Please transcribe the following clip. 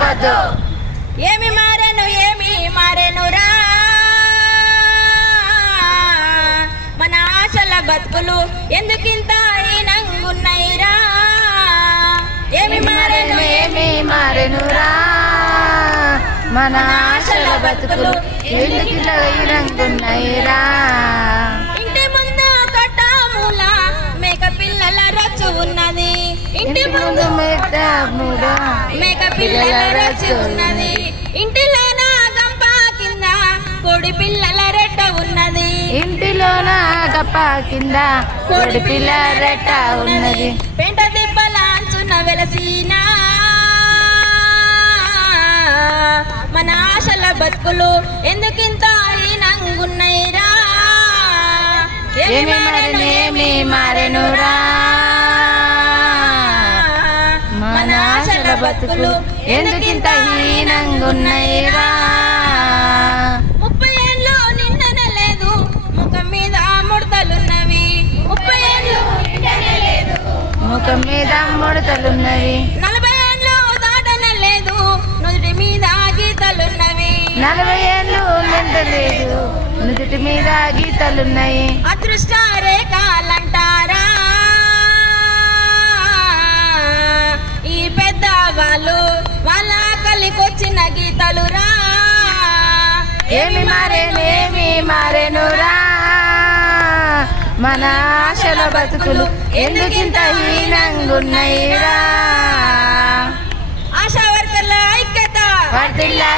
తప్పదు ఏమి మారెను ఏమి మారెనురా? మన ఆశల బతుకులు ఎందుకింత రా ఏమి మారెను ఏమి మారెనురా? మన ఆశల బతుకులు ఎందుకు రా ఇంటి ముందు మెత్తముడా మేక పిల్లల రచ్చు ఉన్నది ఇంటిలోన గంప కింద కోడి పిల్లల రెట్ట ఉన్నది. ఇంటిలోన గప్ప కింద కోడి పిల్ల రెట్ట ఉన్నది. పెంట దిబ్బలాంచున్న వెలసీనా మన ఆశల బతుకులు ఎందుకింత ఈనంగున్నైరా ఏమి మారెను ఏమి మారెనురా? బతుకులు ఎందుకింత ముప్పై ఏళ్ళు నిండనే లేదు ముఖం మీద ముడతలున్నవి. ముప్పై ఏళ్ళు నిండనే లేదు ముఖం మీద ముడతలున్నవి. నలభై ఏళ్ళు దాటనే లేదు నుదుటి మీద గీతలున్నవి. నలభై ఏళ్ళు నిండలేదు నుదుటి మీద గీతలున్నాయి. అదృష్ట వాళ్ళు వాళ్ళ కలికొచ్చిన గీతలురా. ఏమి మారేను ఏమి మారేనురా. మన ఆశల బతుకులు ఎందుకింత హీనంగున్నాయిరా. ఆశా వర్కర్ల ఐక్యత. వర్తిల్లా